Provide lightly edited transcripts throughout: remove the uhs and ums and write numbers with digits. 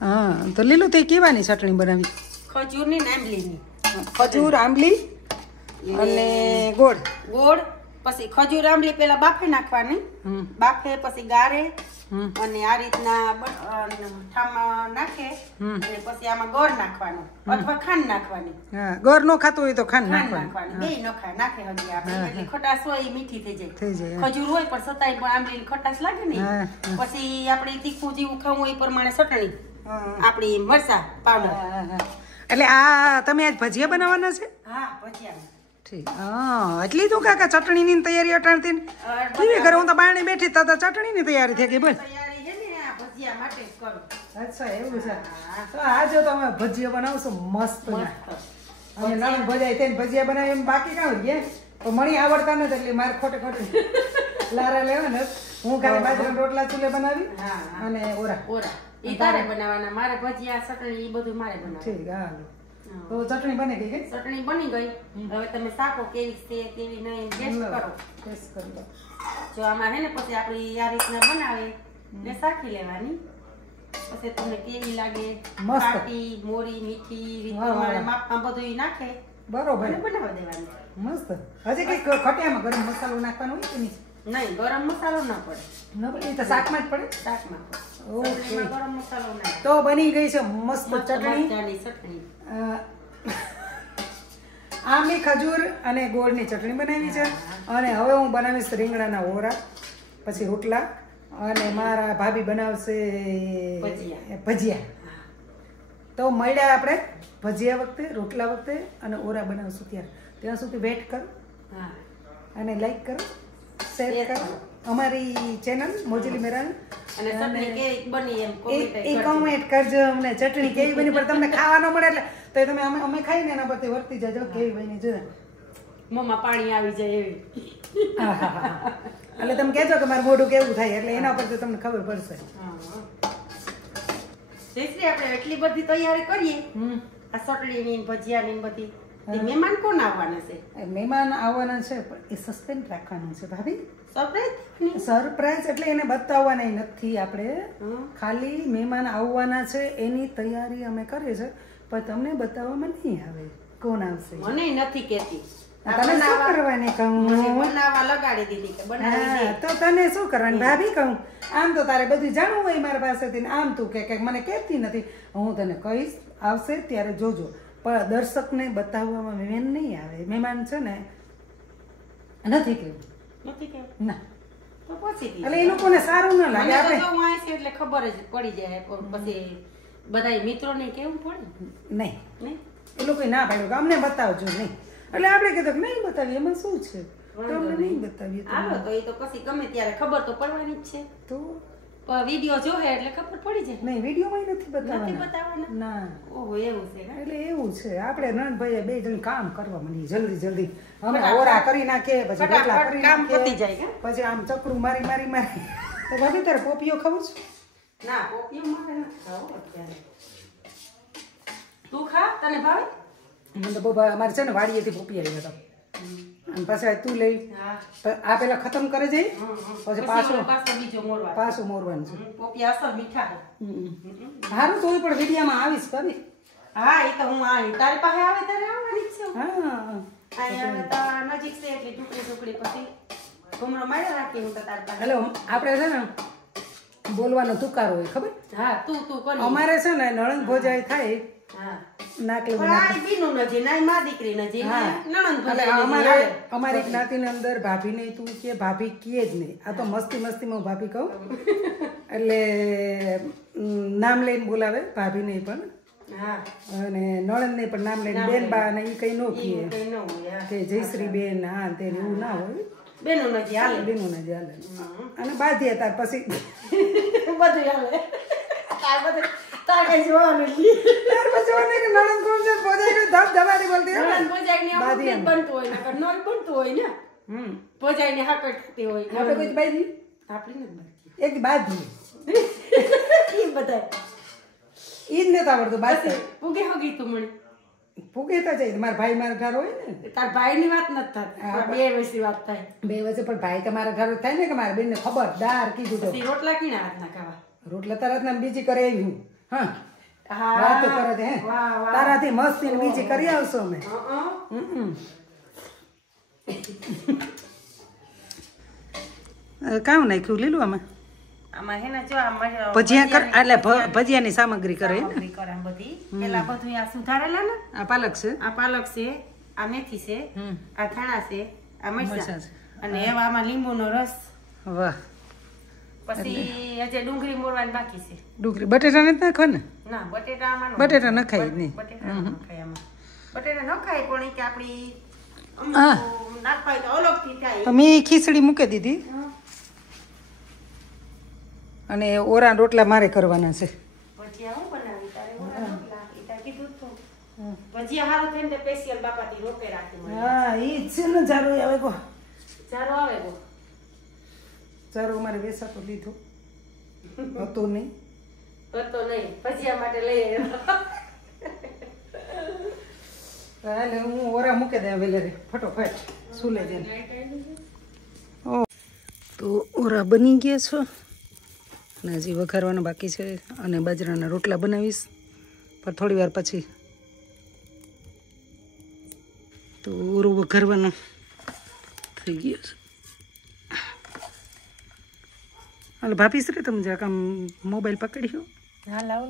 હા તો લીલું તે કેવાની ચટણી બનાવી? ખજૂરની ને આંબલીની. ખજૂર આંબલી અને ગોળ. ગોળ પછી ખજૂર આંબલી પેલા બાફે નાખવાની, બાફે પછી ગારે અને આ રીતના ઠામા નાખે અને પછી આમાં ગોળ નાખવાનો અથવા ખાંડ નાખવાની. હા ગોળ નો ખાતો હોય તો ખાંડ નાખવાની. બે નાખે હજી આપણે એટલે ખટાશ હોય એ મીઠી થઈ જાય. ખજૂર હોય પણ છતાંય પણ આંબલીની ખટાશ લાગે ને. પછી આપણે તીખું જેવું ખાવું હોય એ પ્રમાણે ચટણી આપણી મરચા પાવડર. એટલે આ તમે આજ ભજીયા બનાવવાના છે? હા ભજીયા. ઠીક. હા એટલી તું કાકા ચટણીની તૈયારી અટાણતી કેવી કરે? હું તો બારણે બેઠી તો ચટણીની તૈયારી થઈ ગઈ. બસ તૈયારી છે ને આ ભજીયા માટે જ કરું. અચ્છા એવું છે. તો આજે તો અમે ભજીયા બનાવશું મસ્ત. અને નણંદ ભજાય થઈને ભજીયા બનાવી બાકી કાં ગયા તો મણી આવડતા નથી એટલે મારે ખોટે લારા લેવા ને હું ખાલી બાજરાના રોટલા ચૂલે બનાવી અને ઓરા ઈ તારે બનાવવાના. મારે ભજીયા ચટણી ઈ બધું મારે બનાવવાનું. ઠીક. હા તો ચટણી બની ગઈ? ચટણી બની ગઈ. હવે તમે શાકો કેવી છે કેવી નહીં ટેસ્ટ કરો. ટેસ્ટ કરો. જો આમાં હે ને પછી આપણી આ રીતના બનાવે ને શાકી લેવાની. પછી તમને કેવી લાગે ખાટી મોરી મીઠી રીતના માપમાં બધું નાખે બરોબર બનાવી દેવાની. મસ્ત. હજી કઈ ખટિયામાં ગરમ મસાલો નાખવાનો હોય કે નહીં? નહીં ગરમ મસાલો ના પડે. ન પડે? તો શાકમાં જ પડે? શાકમાં. ઓકે. ગરમ મસાલો ના. તો બની ગઈ છે મસ્ત ચટણી. આંબલી ખજૂર અને ગોળની ચટણી બનાવી છે. અને હવે હું બનાવીશ રીંગણાના ઓરા, પછી રોટલા અને મારા ભાભી બનાવશે ભજીયા. તો મળ્યા આપણે ભજીયા વખતે, રોટલા વખતે અને ઓરા બનાવશું ત્યાં સુધી વેટ કરો અને લાઈક કરો, શેર કરો અમારી ચેનલ મોજલી મેરાન અને ચટણી કેવી બની એમ કોમેન્ટ કરજો. અમને ચટણી કેવી બની પણ તમને ખાવા ન મળે એટલે તો તમે અમે ખાઈને એના પરથી વર્તી જજો કેવી બની જો મોંમાં પાણી આવી જાય એવી. એટલે તમે કહેજો કે મારું મોઢું કેવું થાય એટલે એના પરથી તમને ખબર પડશે. જયશ્રી આપણે એટલી બધી તૈયારી કરીએ આ ચટણીની ભજીયાની બધી. મહેમાન કોણ આવવાના છે? મહેમાન આવવાના છે પણ એ સસ્પેન્સ રાખવાનું છે ભાભી. સરપ્રાઈઝ એટલે એને બતાવવાના નથી આપણે. ખાલી મહેમાન આવવાના છે એની તૈયારી અમે કરીએ છે પણ તમને બતાવવામાં નહીં આવે કોણ આવશે. મને નથી કહેતી. તને શું કરવાની કહું? બનાવવા લગાડી દીધી કે બનાવી દે. તો તને શું કરવાની ભાભી કહું? આમ તો તારે બધું જાણવું હોય મારા પાસેથી. આમ તું કે મને કહેતી નથી. હું તને કહીશ આવશે ત્યારે જોજો. પણ દર્શકને બતાવવામાં મહેમાન નહીં આવે. મહેમાન છે ને નથી કેવું. ના તો પછી એટલે એ લોકોને સારું ન લાગે. આપણે તો હું છે એટલે ખબર જ પડી જાય. પછી બધા મિત્રોને કેવું પડે નહીં એ લોકો ના પાડ્યું કે અમને બતાવજો નહીં. એટલે આપણે કીધું નહીં બતાવીએ એમાં શું છે તમને નહીં બતાવીએ. હાલો તો એ તો પછી ગમે ત્યારે ખબર તો પડવાની જ છે. તો વિડીયો જોહે એટલે ખબર પડી જાય. નહીં વિડીયોમાં નથી બતાવવાના. ના ઓહો એવું છે. એટલે એવું છે આપણે નણભાઈ બે જણ કામ કરવા માંડીએ જલ્દી. અમે ઓરા કરી નાખીએ પછી રોટલા કરી નાખીએ પછી આમ ચકરું મારી તો ભાભી તારે પોપીઓ ખાવું છે? ના પોપીઓ મારે નથી ખાવું અત્યારે. તું ખા તને ભાવે? મને તો અમારે છે ને વાડીએથી પોપી આવ્યા હતા અને પછી તું લઈ આ પેલા ખતમ કરે જઈ પછી પાછું મોરવાનું છે. પોપિયા અસર મીઠા સારું તો પણ વિડીયામાં આવીશ ભાભી. હા એ તો હું આવી તારી પાસે આવે ત્યારે આવવાની જ છે. હા નજીક છે એટલે ટુકડી પછી ઘૂમરો માર્યા રાખી હું તો તારી પાસે. હેલો આપણે છે ને બોલવાનો તુકારો હોય ખબર? હા તું કરી. અમારે છે ને નણંદ ભોજાઈ થાય અમારી જ્ઞાતિની અંદર ભાભી નહીં તું કે ભાભી કીએ જ નહીં. આ તો મસ્તીમાં ભાભી કહું એટલે નામ લઈને બોલાવે ભાભી નહીં પણ અને નણંદ નહીં પણ નામ લઈને બેન બા ને એ કઈ ન કીએ કે જયશ્રી બેન હા તે એવું ના હોય. બેનો ને જ હાલે અને બાંધીએ તાર પછી બધું હાલે. તાર કઈ જોવાનું તાર પછી મને કે નણંદ કોણ છે ભોજાઈ ધબ ધબારી બોલતી નણંદ ભોજાઈ ને બાદી બનતું હોય ને નોલ બનતું હોય ને ભોજાઈ ને હાકટ થતી હોય. આપણે કોઈ બાદી આપણી ને એક બાદી એ બધા ઈ જ નથી આવડતું. બાદી પૂગે હોગી તું મને પૂગે તો જાય મારા ભાઈ મારા ઘર હોય ને. તાર ભાઈ ની વાત નથી થતી બે વચ્ચે વાત થાય. બે વચ્ચે પણ ભાઈ તમારા ઘર થાય ને કે મારા બેન ને ખબરદાર કીધું તો રોટલા કીણા હાથ ના ખાવા રોટલા તારા બીજી કરે આવી હું હા વાતો કરે હે તારાથી મસ્તી ને બીજી કરી આવશો અમે કામ નાખ્યું લીલું આમાં આમાં હે ને જો ભજીયા કર એટલે ભજીયાની સામગ્રી કરે બધી પેલા બધું આ સુધારેલા ને આ પાલક છે આ મેથી છે આ ધાણા છે આ મરચાં અને એવા આમાં લીંબુનો રસ વાહ પછી હજે ડુંગળી મોરવાની બાકી છે ડુંગળી બટેટા નથી નાખવા ને ના બટેટા આમાં બટેટા ન ખાય નહીં બટેટા ન ખાય આમાં બટેટા ન ખાય પણ કે આપણી નાખવાય તો અલગથી થાય તો મેં ખીચડી મૂકી દીધી અને ઓરા રોટલા મારે કરવાના છે ભજીયા હું બનાવી તારે ઓરા રોટલા ઈતા કીધું તો ભજીયા હારું થઈને તે સ્પેશિયલ બાપાથી રોકે રાખી મને હા ઈ છે ને જારો આવે કો ચારો આવે ગો જારો મારે વેસાતો લીધો હતો નહીં ભજીયા માટે લઈ એટલે હું ઓરા મૂકી દે વેલેરે ફટોફટ સુલે જઈને તો ઓરા બની ગયા છો અને હજી વઘારવાના બાકી છે અને બાજરાના રોટલા બનાવીશ પણ થોડી વાર પછી તો ઓરો વઘારવાનો થઈ ગયો છે હાલ ભાભી સરે તમે જરાક આમ મોબાઈલ પકડ્યો હા લાવ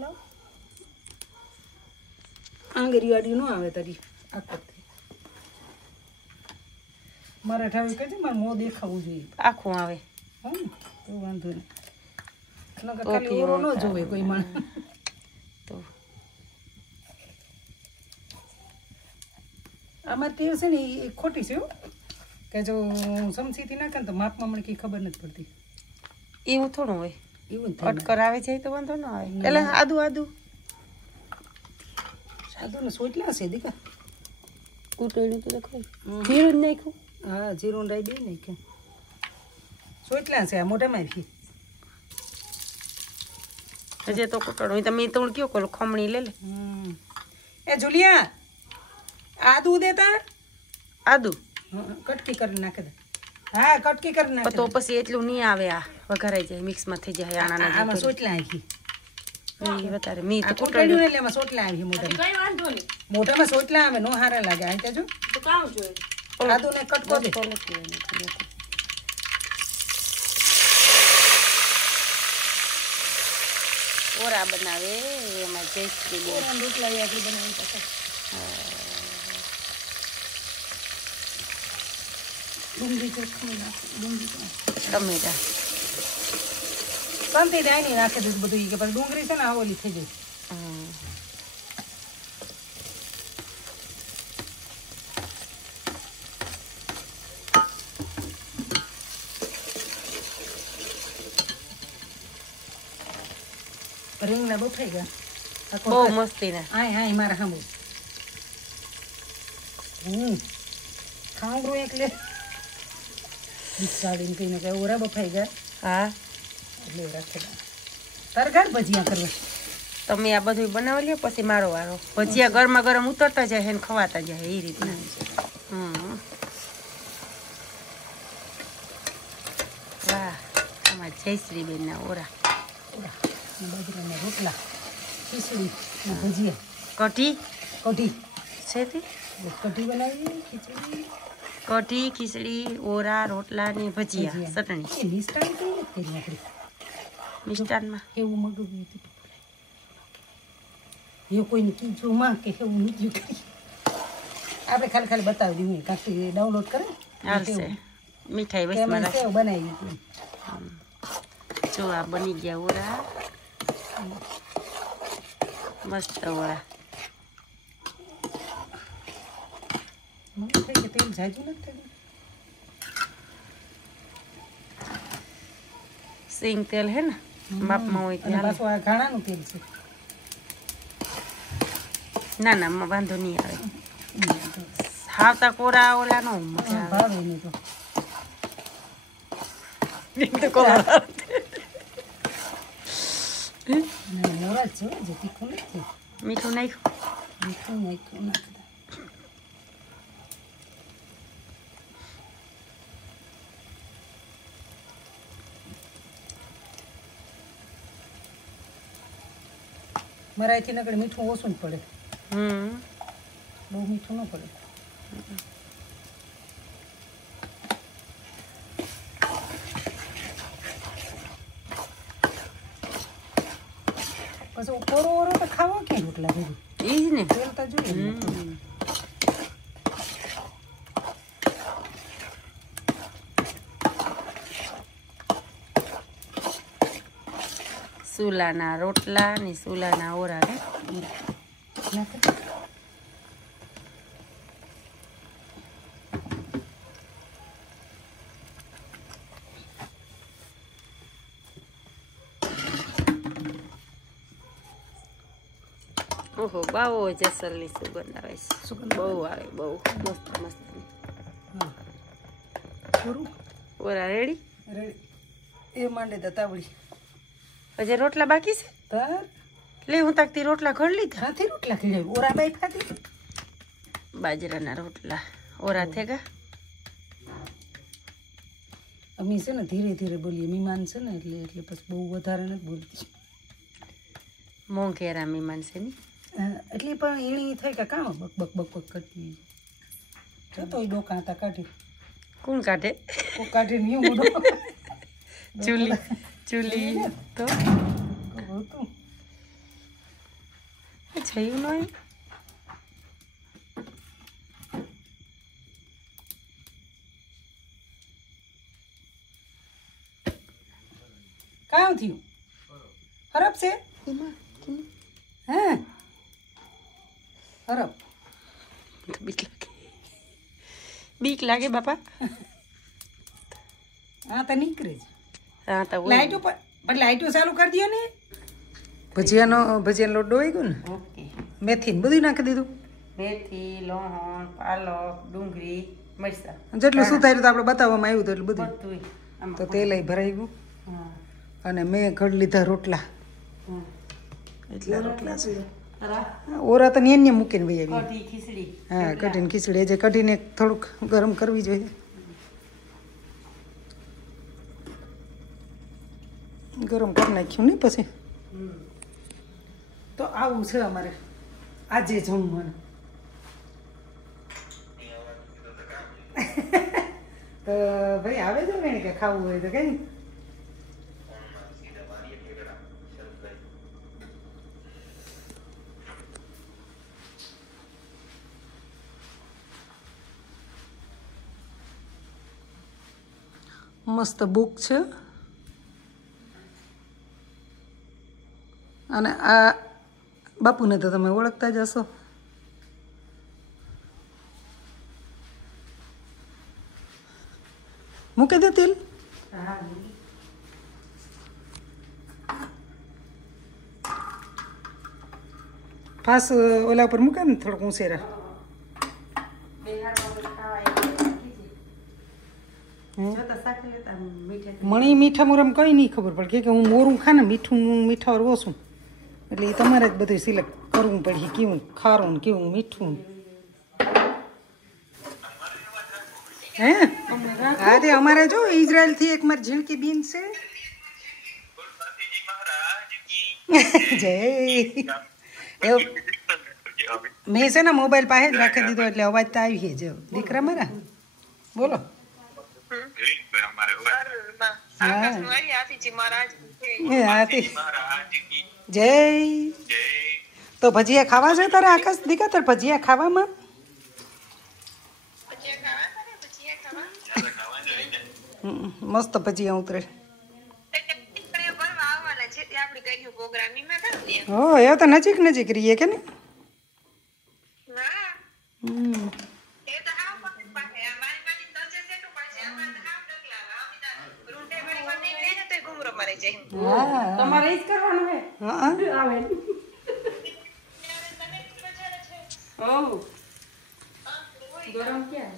આંગળી વાડી ન આવે તારી આખો મારે ઠાવી કહે છે મારે મોં દેખાવું જોઈએ આખું આવે હા તો વાંધો નહીં ખાલી ઓરો ન જોવે કોઈ માણસ તો આમાં તે છે ને એ ખોટી છે કે જો સમસીથી નાખે ને તો માપમાં મને કંઈ ખબર નથી પડતી એવું થોડું હોય એવું અટકર આવે છે તો વાંધો ન આવે એટલે આદુ સાદું ને સોટલા છે દીકા કૂટોડ્યું તો દેખાય જીરું નાખ્યું હા જીરું રાઈ બે નાખ્યું સોટલા છે આ મોઢામાં આવી હજે તો કૂટોડું તમે તો કયો કોલો ખમણી લે એ જુલિયા આદુ દેતા આદુ કટકી કરી નાખે દે હા કટકી કરી નાખે તો પછી એટલું નહીં આવે આ વઘારાઈ જાય મિક્સમાં થઈ જાય આમાં સોટલા આવી વધારે મી તો કૂટોડ્યું એટલે એમાં સોટલા આવી મોઢામાં કઈ વાંધો નહીં મોઢામાં સોટલા આવે નો હારા લાગે આ જો તો કામ જોઈએ આદુ ને કટકો દે ઓરા બનાવે એમાં જયશ્રી બેન રોટલા આપણી બનાવી પાસે ડુંગળી ચોખ્ખી નાખી ડુંગળી ટમેટા શાંતિ જાય નહીં નાખી દીધું બધું કે પણ ડુંગળી છે ને આ ઓલી થઈ જાય રીંગણા બફાઈ ગયા બહુ મસ્તી ના હાય મારા સાંભળું ખાવડું એકલે સાડીને પીને કે ઓરા બફાઈ ગયા હા એટલે રાખે તારે ઘર ભજીયા કરવા તમે આ બધું બનાવી લ્યો પછી મારો વારો ભજીયા ગરમા ગરમ ઉતરતા જાય ને ખવાતા જાય એ રીતના વાહ આમાં જયશ્રી બેન ના ઓરા બાજરાના રોટલા ખીચડી ભજીયા કઢી છે તે કઢી બનાવી ખીચડી કઢી ખીચડી ઓરા રોટલા ને ભજીયા ચટણી મિષ્ટાન કઈ નથી કરી મિષ્ટાનમાં એવું મગવ્યું હતું એ કોઈને કીધું માં કે એવું નથી કરી આપણે ખાલી બતાવી દઉં કાંઈ ડાઉનલોડ કરે હાલશે મીઠાઈ વસ્તુમાં સેવ બનાવી હતી જો આ બની ગયા ઓરા મસ્ત ઓરા તેલ જાજુ નથી સિંગ તેલ હે ને માપમાં હોય ત્યાં પાછું આ ઘાણાનું તેલ છે ના વાંધો નહીં આવે હાવતા કોરા ઓલા નો મજા ભાવે નહીં તો મોરા છે જે તીખું નથી મીઠું નાખ્યું નાખી મરાઈથી નકડે મીઠું ઓછું જ પડે. બહુ મીઠું ન પડે. પછી કોરો ઓરો તો ખાવો કે રોટલા ભેગું એ જ ને તેલ તો જોઈએ. સુલાના રોટલા ને સુલાના ઓરા ને ઓહો બાવો જસલની સુગંધ આવે છે. સુગંધ બહુ આવે, બહુ મસ્ત મસ્ત. ઓરા રેડી એ માંડે તો તાવડી હજી રોટલા બાકી છે. તાર લે હું તાકતી રોટલા ઘડ લીધા. હાથી રોટલા ખી જાય. ઓરા બાઈ ખાતી બાજરાના રોટલા ઓરા થેગા. અમે છે ને ધીરે ધીરે બોલીએ. મહેમાન છે ને એટલે પછી બહુ વધારે નથી બોલતી. મોંઘેરા મહેમાન છે ને એટલે પણ એની થાય કે કામ બક બક બક બક કરતી જતો ડોકા હતા કાઢી. કોણ કાઢે? કાઢી નહીં મોઢો ચૂલી ચૂલી તો હતું છયું નહીં. કામ થયું ખરાબ છે. હા ખરાબ બીક લાગે, બીક લાગે બાપા. હા તો નીકળે જ. હા તો લાઈટો પણ લાઈટો ચાલુ કરી દો ને. ભજીયાનો લોટ ડોવાઈ ગયો ને. ઓકે મેથી ને બધું નાખી દીધું. મેથી, લોહણ, પાલક, ડુંગળી, મરચાં જેટલું સુધાર્યું તો આપણે બતાવવામાં આવ્યું હતું એટલું બધું. બધું તો તેલ ભરાઈ ગયું. હા અને મેં ઘડ લીધા રોટલા. એટલા રોટલા છે. ઓરા તો ન્યા મૂકીને ભાઈ આવી. કઢી ખીચડી. હા કઢીને ખીચડી જે કઢીને થોડુંક ગરમ કરવી જોઈએ. ગરમ કરી નાખ્યું ને પછી. તો આવું છે અમારે આજે જમવાનું. તો ભાઈ આવે છે ને કે ખાવું હોય તો કઈ. મસ્ત બુક છે. અને આ બાપુને તો તમે ઓળખતા જ હશો. મૂકી દે તેલ. ફાસ ઓલા ઉપર મૂકે ને થોડુંક ઊંચેરા. મણી મીઠા મોરમ કઈ નહીં ખબર પડે કે હું મોરું ખા ને મીઠું મીઠા ઓછું એટલે એ તમારે જ બધું સિલેક્ટ કરવું પડે કેવું ખારું ને કેવું મીઠું. હે હા તે અમારે જો ઇઝરાયલ થી એક મારી ઝીણકી બીન છે. જય એવું મેં છે ને મોબાઈલ પાસે જ રાખી દીધો એટલે અવાજ તો આવી છે. દીકરા મારા બોલો. જય તો ભજીયા ખાવા છે તારે આકાશ દીકા તારે ભજીયા ખાવામાં. મસ્ત ભજીયા ઉતરે. હો એ તો નજીક નજીક રહીએ કે ને. તમારે જ કરવાનું હે. આવે ગરમ ક્યાં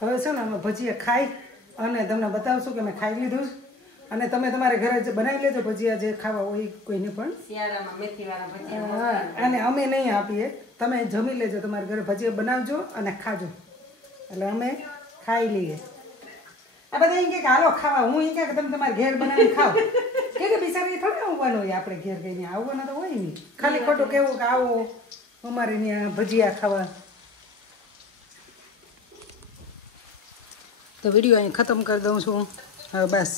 હવે છે ને અમે ભજીયા ખાઈ અને તમને બતાવશું કે મેં ખાઈ લીધું અને તમે તમારે ઘરે જ બનાવી લેજો ભજીયા જે ખાવા હોય કોઈને પણ શિયાળામાં મેથીવાળા ભજીયા અને અમે નહીં આપીએ તમે જમી લેજો તમારા ઘરે ભજીયા બનાવજો અને ખાજો એટલે અમે ખાઈ લઈએ આ બધા એમ કે હાલો ખાવા હું એમ કે તમે તમારે ઘેર બનાવીને ખાઓ કે બિચારી થોડી આવવાનું હોય આપણે ઘેર કહીને આવવાના તો હોય નહીં ખાલી ખોટું કેવું કે આવો અમારે ત્યાં ભજીયા ખાવા તો વિડીયો અહીં ખતમ કરી દઉં છું હવે બસ